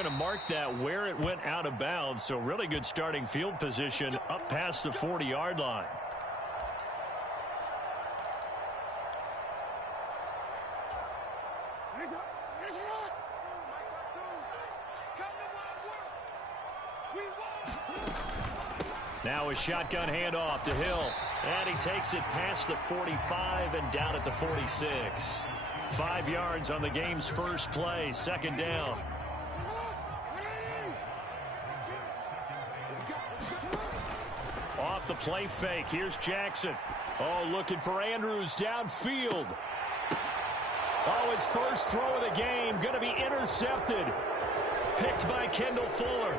going to mark that where it went out of bounds. So really good starting field position up past the 40-yard line. Now a shotgun handoff to Hill. And he takes it past the 45 and down at the 46. 5 yards on the game's first play. Second down. Off the play fake. Here's Jackson. Oh, looking for Andrews downfield. Oh, his first throw of the game. Going to be intercepted. Picked by Kendall Fuller.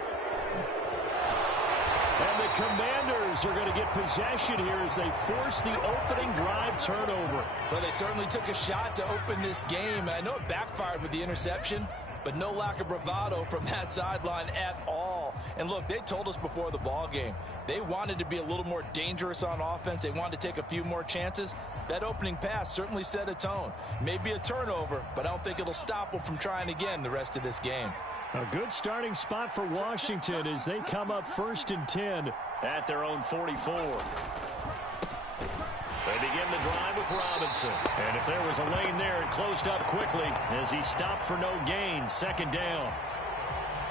And the Commanders are going to get possession here as they force the opening drive turnover. Well, they certainly took a shot to open this game. And I know it backfired with the interception, but no lack of bravado from that sideline at all. And look, they told us before the ball game, they wanted to be a little more dangerous on offense. They wanted to take a few more chances. That opening pass certainly set a tone. Maybe a turnover, but I don't think it'll stop them from trying again the rest of this game. A good starting spot for Washington as they come up 1st and 10 at their own 44. They begin the drive with Robinson. And if there was a lane there, it closed up quickly as he stopped for no gain. Second down.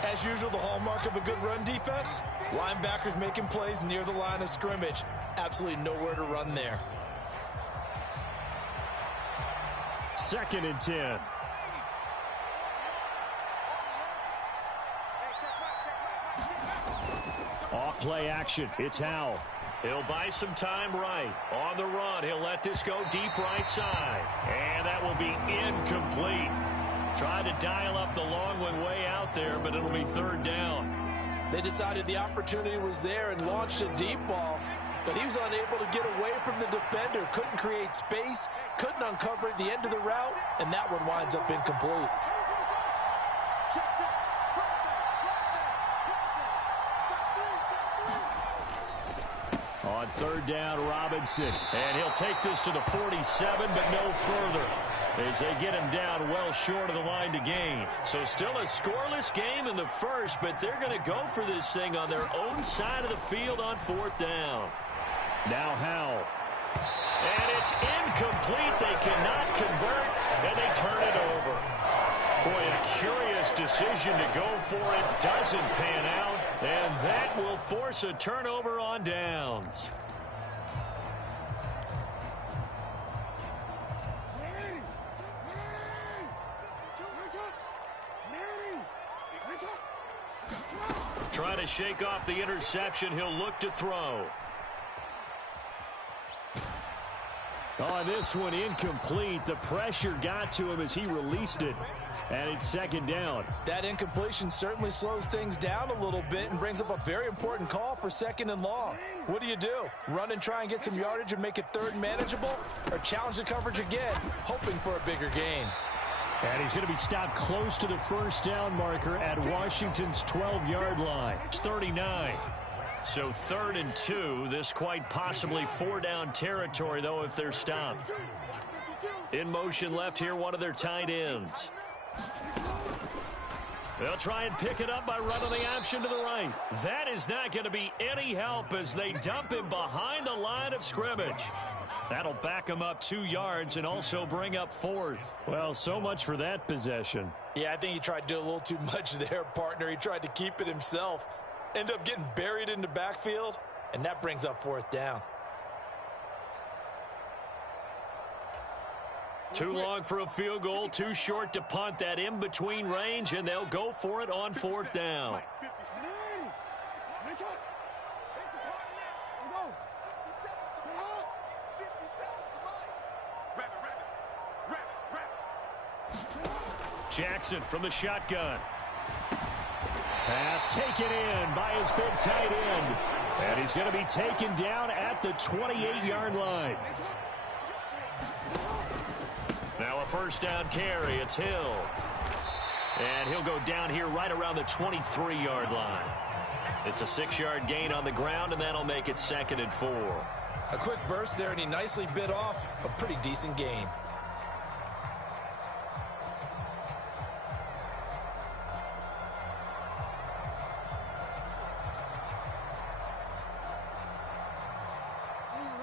As usual, the hallmark of a good run defense, linebackers making plays near the line of scrimmage. Absolutely nowhere to run there. 2nd and 10. Off play action. It's Howell. He'll buy some time right. On the run, he'll let this go deep right side. And that will be incomplete. Tried to dial up the long one way out there, but it'll be 3rd down. They decided the opportunity was there and launched a deep ball, but he was unable to get away from the defender. Couldn't create space, couldn't uncover at the end of the route, and that one winds up incomplete. On 3rd down, Robinson. And he'll take this to the 47, but no further, as they get him down well short of the line to gain. So still a scoreless game in the first, but they're going to go for this thing on their own side of the field on 4th down. Now Howell. And it's incomplete. They cannot convert, and they turn it over. Boy, a curious decision to go for it. Doesn't pan out. And that will force a turnover on downs. Trying to shake off the interception. He'll look to throw. On this one, incomplete. The pressure got to him as he released it. And it's 2nd down. That incompletion certainly slows things down a little bit and brings up a very important call for 2nd and long. What do? Run and try and get some yardage and make it 3rd and manageable? Or challenge the coverage again, hoping for a bigger gain? And he's going to be stopped close to the 1st down marker at Washington's 12-yard line. It's 39. So 3rd and 2. This quite possibly 4-down territory, though, if they're stopped. In motion left here, one of their tight ends. They'll try and pick it up by running the option to the right. That is not going to be any help as they dump him behind the line of scrimmage. That'll back him up 2 yards and also bring up 4th. Well, so much for that possession. Yeah, I think he tried to do a little too much there, partner. He tried to keep it himself. Ended up getting buried in the backfield, and that brings up 4th down. Too long for a field goal, too short to punt. That in-between range, and they'll go for it on 4th down. Jackson from the shotgun. Pass taken in by his big tight end. And he's going to be taken down at the 28-yard line. Now a 1st down carry. It's Hill. And he'll go down here right around the 23-yard line. It's a 6-yard gain on the ground, and that'll make it 2nd and 4. A quick burst there, and he nicely bit off a pretty decent gain.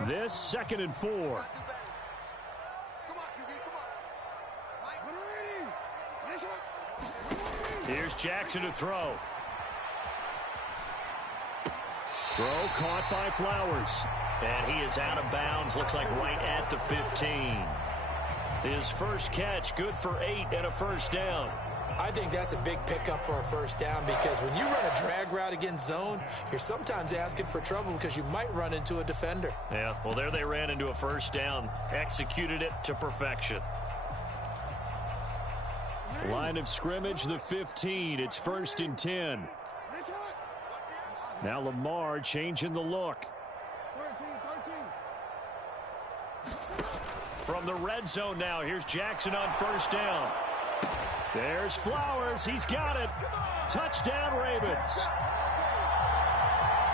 This 2nd and 4. Here's Jackson to throw. Throw caught by Flowers. And he is out of bounds. Looks like right at the 15. His first catch, good for 8 and a first down. I think that's a big pickup for a first down because when you run a drag route against zone, you're sometimes asking for trouble because you might run into a defender. Yeah, well, there they ran into a first down. Executed it to perfection. Line of scrimmage, the 15. It's 1st and 10. Now Lamar changing the look. From the red zone now, here's Jackson on first down. There's Flowers. He's got it. Touchdown, Ravens.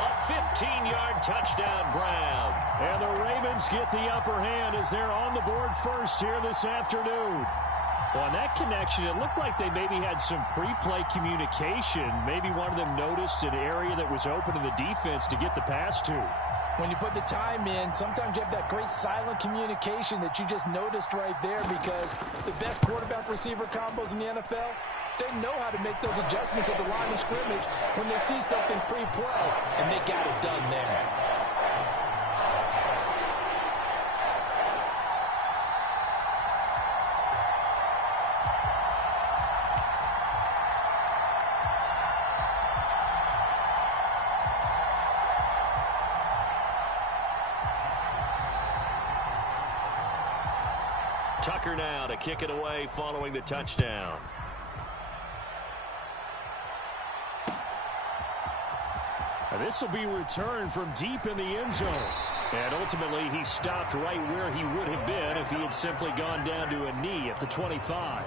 A 15-yard touchdown grab. And the Ravens get the upper hand as they're on the board first here this afternoon. Well, on that connection, it looked like they maybe had some pre-play communication. Maybe one of them noticed an area that was open in the defense to get the pass to. When you put the time in, sometimes you have that great silent communication that you just noticed right there because the best quarterback-receiver combos in the NFL, they know how to make those adjustments at the line of scrimmage when they see something pre-play, and they got it done there. Tucker now to kick it away following the touchdown. This will be returned from deep in the end zone. And ultimately, he stopped right where he would have been if he had simply gone down to a knee at the 25.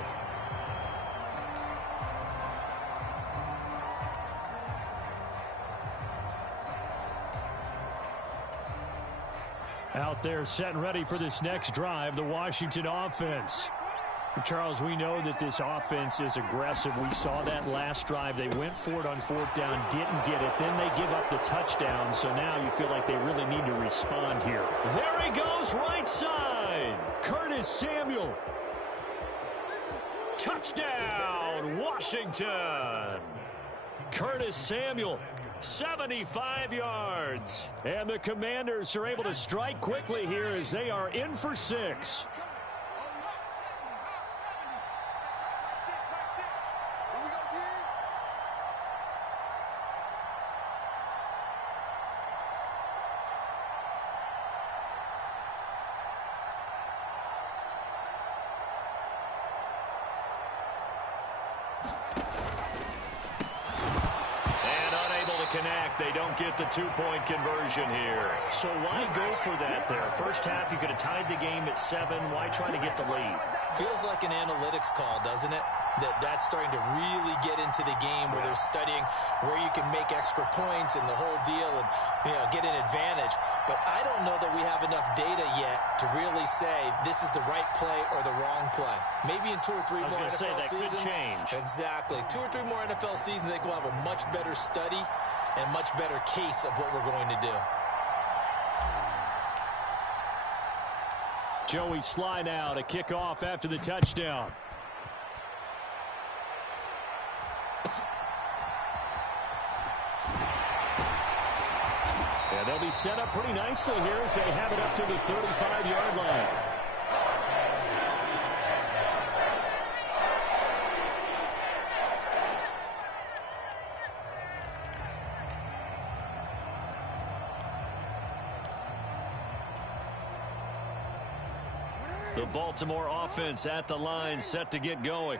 Out there set and ready for this next drive, the Washington offense. Charles, we know that this offense is aggressive. We saw that last drive. They went for it on 4th down, didn't get it. Then they give up the touchdown. So now you feel like they really need to respond here. There he goes, right side. Curtis Samuel. Touchdown, Washington. Curtis Samuel. 75 yards. And the Commanders are able to strike quickly here as they are in for 6. They don't get the two-point conversion here. So why go for that there? First half, you could have tied the game at 7. Why try to get the lead? Feels like an analytics call, doesn't it? That's starting to really get into the game where they're studying where you can make extra points and the whole deal and, get an advantage. But I don't know that we have enough data yet to really say this is the right play or the wrong play. Maybe in 2 or 3 more NFL seasons. Could change. Exactly. 2 or 3 more NFL seasons, I think we'll have a much better study and much better case of what we're going to do. Joey Sly now to kick off after the touchdown. And they'll be set up pretty nicely here as they have it up to the 35-yard line. The Baltimore offense at the line, set to get going.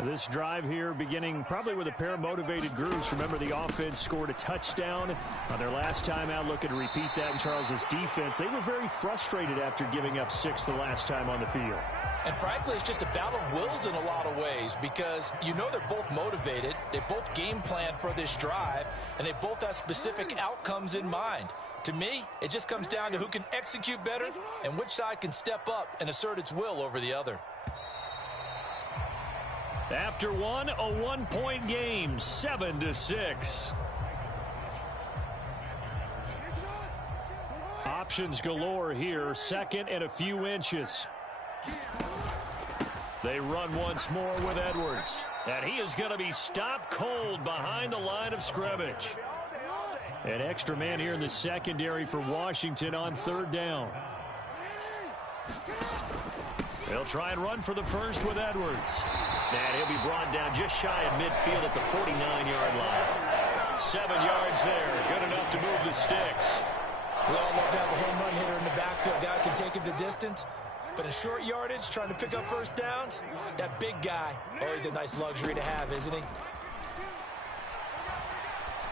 This drive here beginning probably with a pair of motivated groups. Remember, the offense scored a touchdown on their last time out. Looking to repeat that in Charles's defense. They were very frustrated after giving up 6 the last time on the field. And frankly, it's just a battle of wills in a lot of ways because they're both motivated. They both game plan for this drive, and they both have specific outcomes in mind. To me, it just comes down to who can execute better and which side can step up and assert its will over the other. After one, a 1-point game, 7-6. Options galore here. Second and a few inches. They run once more with Edwards. And he is going to be stopped cold behind the line of scrimmage. An extra man here in the secondary for Washington on third down. They'll try and run for the first with Edwards. And he'll be brought down just shy of midfield at the 49-yard line. 7 yards there. Good enough to move the sticks. We all love to have a home run hitter in the backfield. Guy can take it the distance. But in short yardage, trying to pick up first downs, that big guy, always a nice luxury to have, isn't he?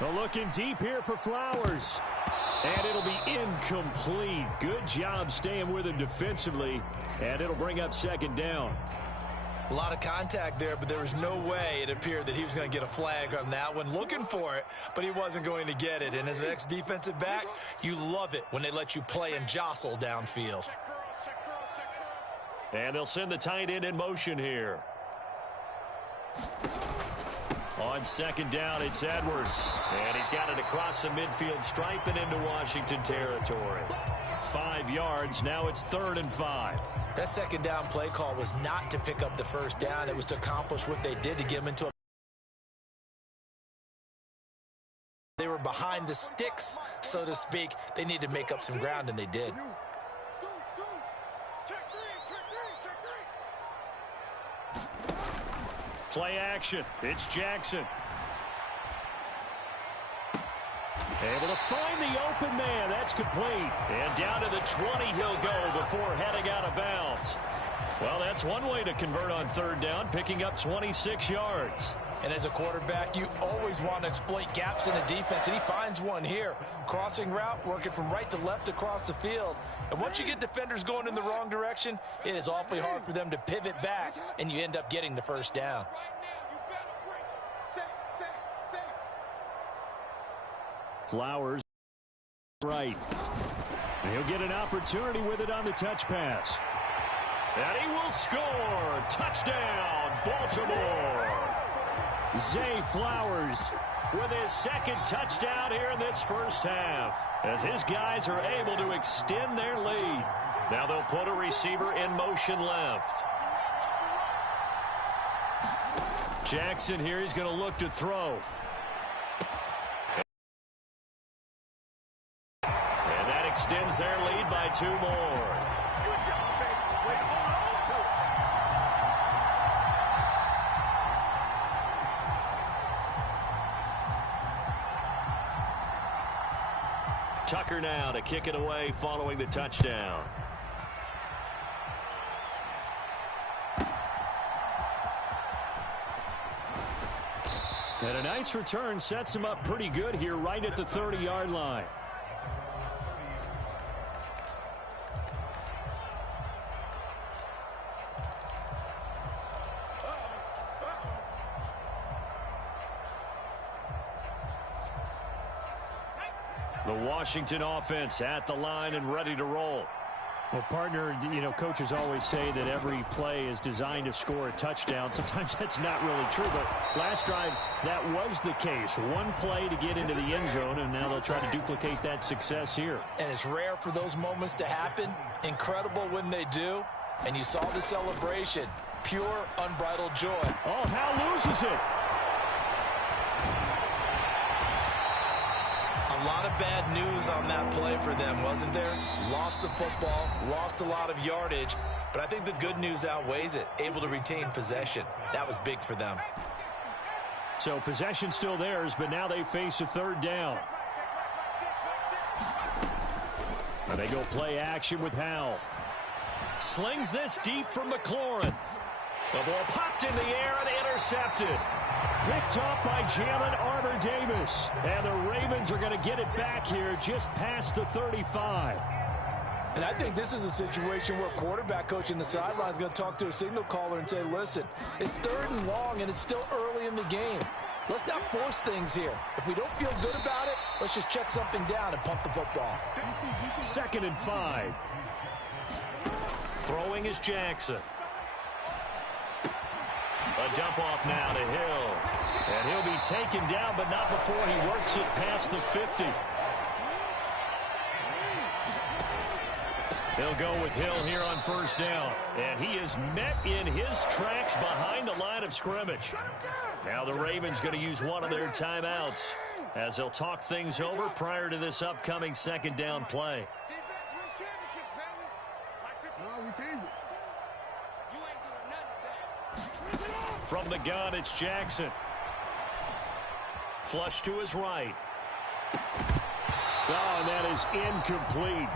Well, looking deep here for Flowers. And it'll be incomplete. Good job staying with him defensively. And it'll bring up second down. A lot of contact there, but there was no way it appeared that he was going to get a flag on that one. Looking for it, but he wasn't going to get it. And as an ex-defensive back, you love it when they let you play and jostle downfield. And they'll send the tight end in motion here. On second down, it's Edwards. And he's got it across the midfield stripe and into Washington territory. 5 yards. Now it's 3rd and 5. That second down play call was not to pick up the first down. It was to accomplish what they did to get him into a... They were behind the sticks, so to speak. They needed to make up some ground, and they did. Play action. It's Jackson. Able to find the open man. That's complete. And down to the 20 he'll go before heading out of bounds. Well, that's one way to convert on third down, picking up 26 yards. And as a quarterback, you always want to exploit gaps in the defense, and he finds one here. Crossing route, working from right to left across the field. And once you get defenders going in the wrong direction, it is awfully hard for them to pivot back, and you end up getting the first down. Flowers right. He'll get an opportunity with it on the touch pass. And he will score. Touchdown, Baltimore. Zay Flowers with his second touchdown here in this first half, as his guys are able to extend their lead. Now they'll put a receiver in motion left. Jackson here, he's going to look to throw. And that extends their lead by 2 more. Tucker now to kick it away following the touchdown. And a nice return sets him up pretty good here right at the 30-yard line. The Washington offense at the line and ready to roll. Well, partner, you know, coaches always say that every play is designed to score a touchdown. Sometimes that's not really true, but last drive, that was the case. One play to get into the end zone, and now they'll try to duplicate that success here. And it's rare for those moments to happen. Incredible when they do. And you saw the celebration. Pure, unbridled joy. Oh, Hal loses it. A lot of bad news on that play for them, wasn't there? Lost the football, lost a lot of yardage, but I think the good news outweighs it. Able to retain possession. That was big for them. So possession still theirs, but now they face a third down. And they go play action with Howell. Slings this deep from McLaurin. The ball popped in the air and intercepted. Picked up by Jalen Armour-Davis. And the Ravens are going to get it back here just past the 35. And I think this is a situation where quarterback coach in the sideline is going to talk to a signal caller and say, listen, it's 3rd and long and it's still early in the game. Let's not force things here. If we don't feel good about it, let's just check something down and pump the football. 2nd and 5. Throwing is Jackson. A dump off now to Hill. And he'll be taken down, but not before he works it past the 50. They'll go with Hill here on first down. And he is met in his tracks behind the line of scrimmage. Now the Ravens going to use one of their timeouts as they'll talk things over prior to this upcoming second down play. From the gun, it's Jackson. Flush to his right. Oh, and that is incomplete.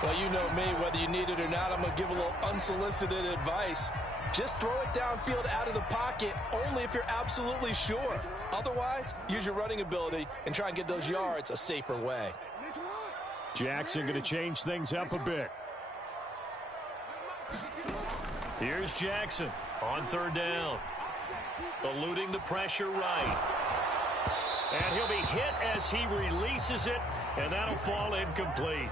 Well, you know me, whether you need it or not, I'm going to give a little unsolicited advice. Just throw it downfield out of the pocket only if you're absolutely sure. Otherwise, use your running ability and try and get those yards a safer way. Jackson going to change things up a bit. Here's Jackson on third down. Eluding the pressure right. And he'll be hit as he releases it, and that'll fall incomplete.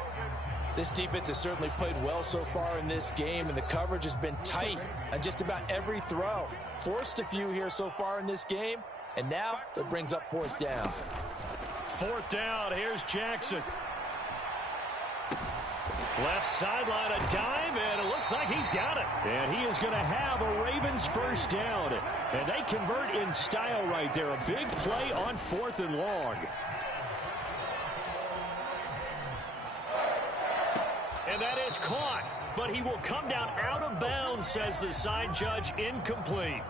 This defense has certainly played well so far in this game, and the coverage has been tight on just about every throw. Forced a few here so far in this game, and now it brings up fourth down. Fourth down, here's Jackson. Left sideline, a dive, and it looks like he's got it. And he is going to have a Ravens first down. And they convert in style right there. A big play on fourth and long. And that is caught. But he will come down out of bounds, says the side judge, incomplete.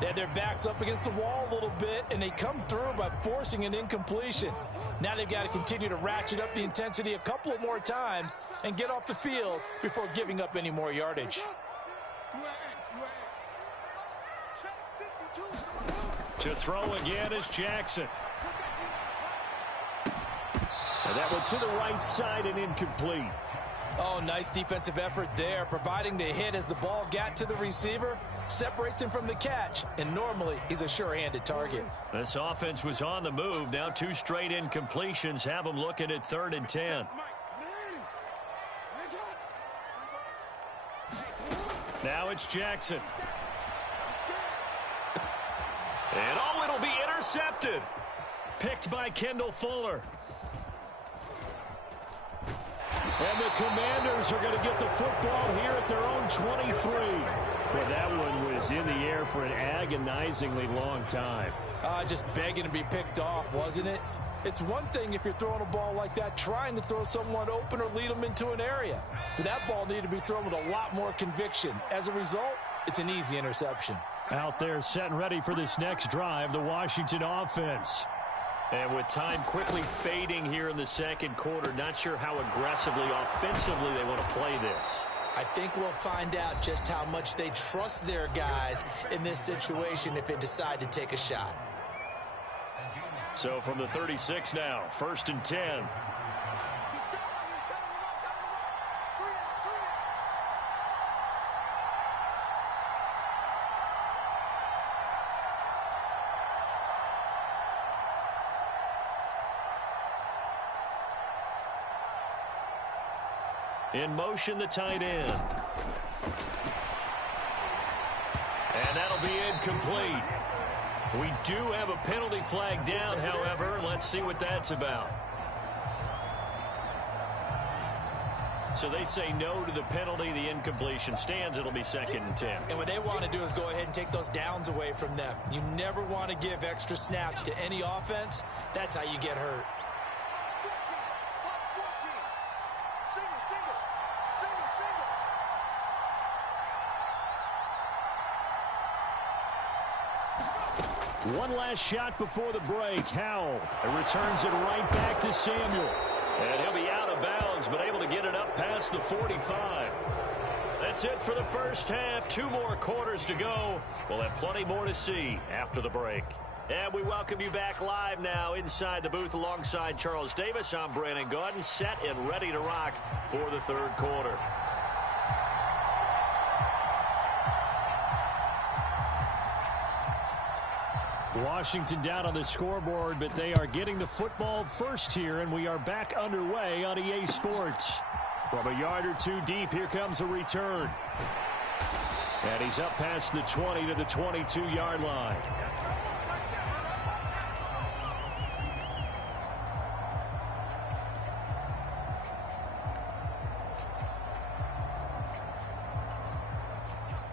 They had their backs up against the wall a little bit, and they come through by forcing an incompletion. Now they've got to continue to ratchet up the intensity a couple of more times and get off the field before giving up any more yardage. To throw again is Jackson. And that one to the right side and incomplete. Oh, nice defensive effort there, providing the hit as the ball got to the receiver, separates him from the catch, and normally he's a sure-handed target. This offense was on the move. Now two straight incompletions have them looking at 3rd and 10. Now it's Jackson. And oh, it'll be intercepted. Picked by Kendall Fuller. And the Commanders are going to get the football here at their own 23. Well, that one was in the air for an agonizingly long time. Just begging to be picked off, wasn't it? It's one thing if you're throwing a ball like that, trying to throw someone open or lead them into an area. But that ball needed to be thrown with a lot more conviction. As a result, it's an easy interception. Out there set and ready for this next drive, the Washington offense. And with time quickly fading here in the second quarter, not sure how aggressively, offensively they want to play this. I think we'll find out just how much they trust their guys in this situation if they decide to take a shot. So from the 36 now, 1st and 10. In motion, the tight end. And that'll be incomplete. We do have a penalty flag down, however. Let's see what that's about. So they say no to the penalty. The incompletion stands. It'll be 2nd and 10. And what they want to do is go ahead and take those downs away from them. You never want to give extra snaps to any offense. That's how you get hurt. One last shot before the break. Howell returns it right back to Samuel. And he'll be out of bounds, but able to get it up past the 45. That's it for the first half. 2 more quarters to go. We'll have plenty more to see after the break. And we welcome you back live now inside the booth alongside Charles Davis. I'm Brandon Gaudin, set and ready to rock for the 3rd quarter. Washington down on the scoreboard, but they are getting the football first here, and we are back underway on EA Sports. From a yard or two deep, here comes a return. And he's up past the 20 to the 22-yard line.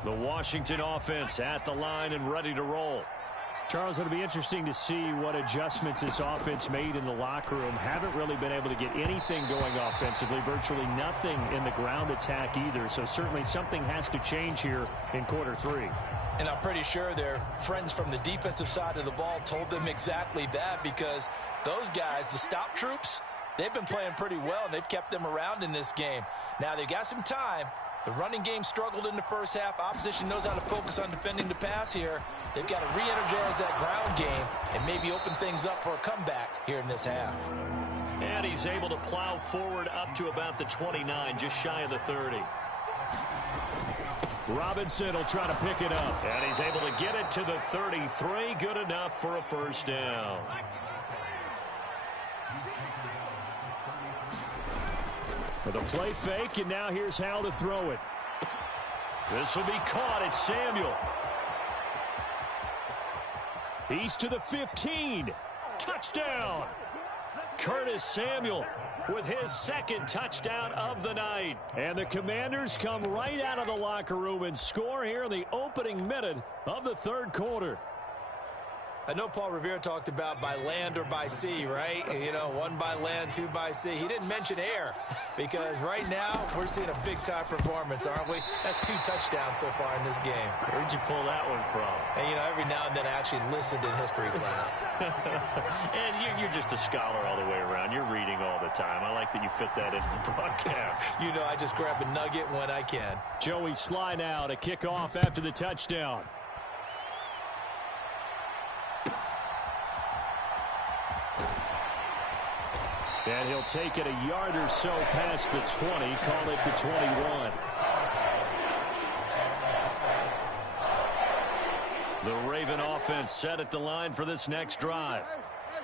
The Washington offense at the line and ready to roll. Charles, it'll be interesting to see what adjustments this offense made in the locker room. Haven't really been able to get anything going offensively, virtually nothing in the ground attack either. So certainly something has to change here in quarter three. And I'm pretty sure their friends from the defensive side of the ball told them exactly that, because those guys, the stop troops, they've been playing pretty well, and they've kept them around in this game. Now, they've got some time. The running game struggled in the first half. Opposition knows how to focus on defending the pass here. They've got to re-energize that ground game and maybe open things up for a comeback here in this half. And he's able to plow forward up to about the 29, just shy of the 30. Robinson will try to pick it up. And he's able to get it to the 33. Good enough for a first down. For the play fake, and now here's how to throw it. This will be caught. It's Samuel. He's to the 15. Touchdown. Curtis Samuel with his second touchdown of the night. And the Commanders come right out of the locker room and score here in the opening minute of the third quarter. I know Paul Revere talked about by land or by sea, right? You know, one by land, two by sea. He didn't mention air, because right now we're seeing a big-time performance, aren't we? That's 2 touchdowns so far in this game. Where'd you pull that one from? And, you know, every now and then I actually listened in history class. And you're just a scholar all the way around. You're reading all the time. I like that you fit that into the broadcast. You know, I just grab a nugget when I can. Joey Sly now to kick off after the touchdown. And he'll take it a yard or so past the 20, call it the 21. The Raven offense set at the line for this next drive.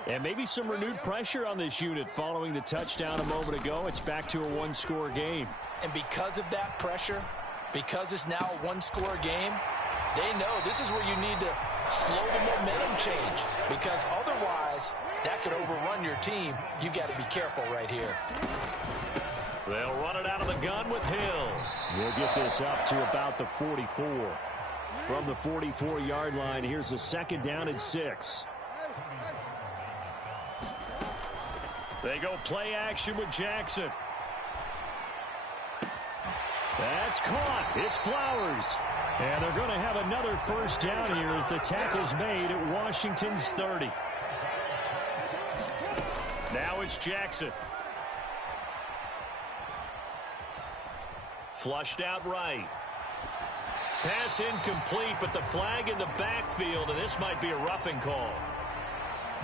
And maybe some renewed pressure on this unit following the touchdown a moment ago. It's back to a one-score game. And because of that pressure, because it's now a one-score game, they know this is where you need to slow the momentum change, because otherwise that could overrun your team. You've got to be careful right here. They'll run it out of the gun with Hill. We'll get this up to about the 44. From the 44-yard line, here's a second down and 6. They go play action with Jackson. That's caught. It's Flowers. And they're going to have another first down here as the tackle's made at Washington's 30. Now it's Jackson. Flushed out right. Pass incomplete, but the flag in the backfield, and this might be a roughing call.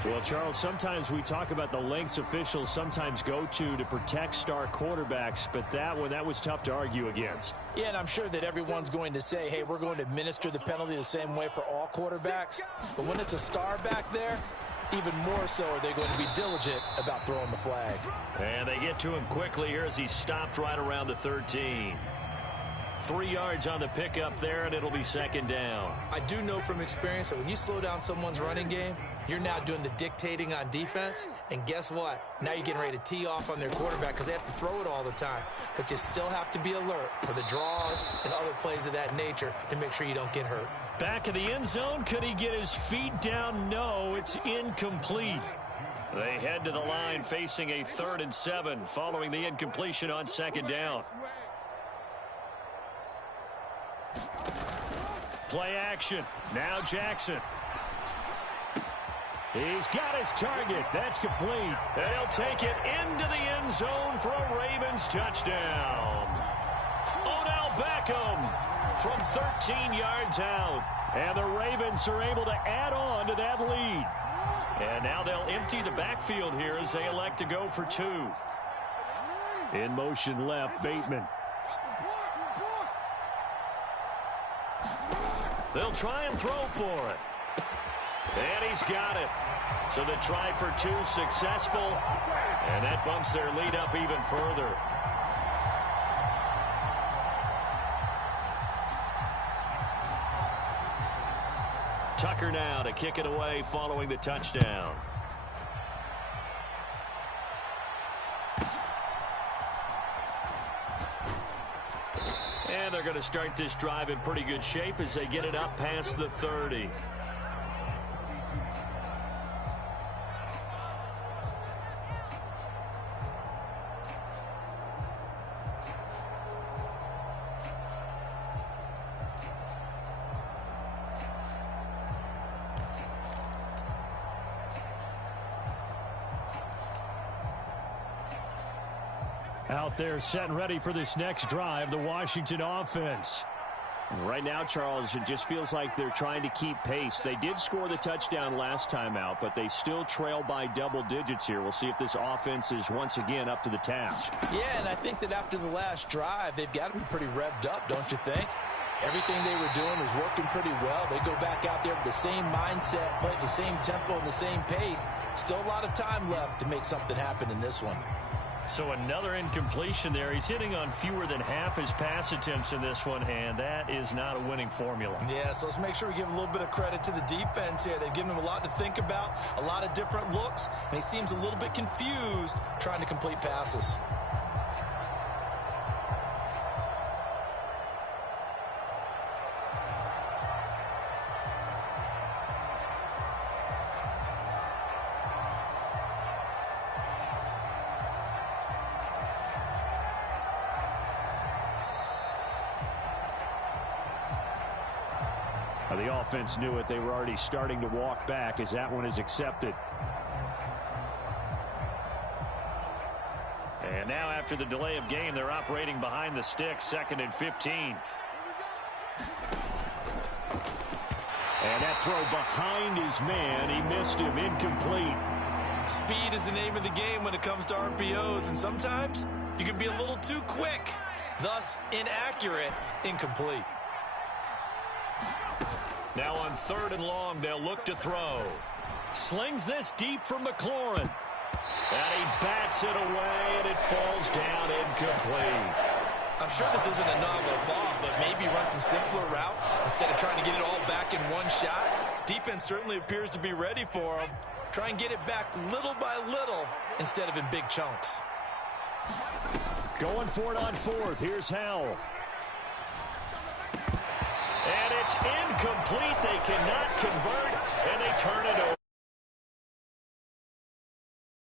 Well, Charles, sometimes we talk about the lengths officials sometimes go to protect star quarterbacks, but that one, that was tough to argue against. Yeah, and I'm sure that everyone's going to say, hey, we're going to administer the penalty the same way for all quarterbacks. But when it's a star back there, even more so are they going to be diligent about throwing the flag. And they get to him quickly here as he's stopped right around the 13. 3 yards on the pickup there, and it'll be second down. I do know from experience that when you slow down someone's running game, you're now doing the dictating on defense. And guess what? Now you're getting ready to tee off on their quarterback because they have to throw it all the time. But you still have to be alert for the draws and other plays of that nature to make sure you don't get hurt. Back in the end zone. Could he get his feet down? No, it's incomplete. They head to the line facing a 3rd and 7 following the incompletion on second down. Play action. Now Jackson. He's got his target. That's complete. And he'll take it into the end zone for a Ravens touchdown. Odell Beckham from 13 yards out. And the Ravens are able to add on to that lead. And now they'll empty the backfield here as they elect to go for 2. In motion left, Bateman. They'll try and throw for it. And he's got it. So the try for 2 successful. And that bumps their lead up even further. Tucker now to kick it away following the touchdown. And they're they're going to start this drive in pretty good shape as they get it up past the 30. Out there set and ready for this next drive, the Washington offense. Right now, Charles, it just feels like they're trying to keep pace. They did score the touchdown last time out, but they still trail by double digits here. We'll see if this offense is once again up to the task. Yeah, and I think that after the last drive, they've got to be pretty revved up, don't you think? Everything they were doing was working pretty well. They go back out there with the same mindset, playing the same tempo and the same pace. Still a lot of time left to make something happen in this one. So another incompletion there. He's hitting on fewer than half his pass attempts in this one, and that is not a winning formula. Yeah, so let's make sure we give a little bit of credit to the defense here. They've given him a lot to think about, a lot of different looks, and he seems a little bit confused trying to complete passes. The offense knew it. They were already starting to walk back as that one is accepted. And now after the delay of game, they're operating behind the sticks, 2nd and 15. And that throw behind his man. He missed him. Incomplete. Speed is the name of the game when it comes to RPOs, and sometimes you can be a little too quick, thus inaccurate, incomplete. Now on 3rd and long, they'll look to throw. Slings this deep for McLaurin. And he bats it away, and it falls down incomplete. I'm sure this isn't a novel thought, but maybe run some simpler routes instead of trying to get it all back in one shot. Defense certainly appears to be ready for him. Try and get it back little by little instead of in big chunks. Going for it on 4th. Here's Howell. And it's incomplete. They cannot convert, and they turn it over.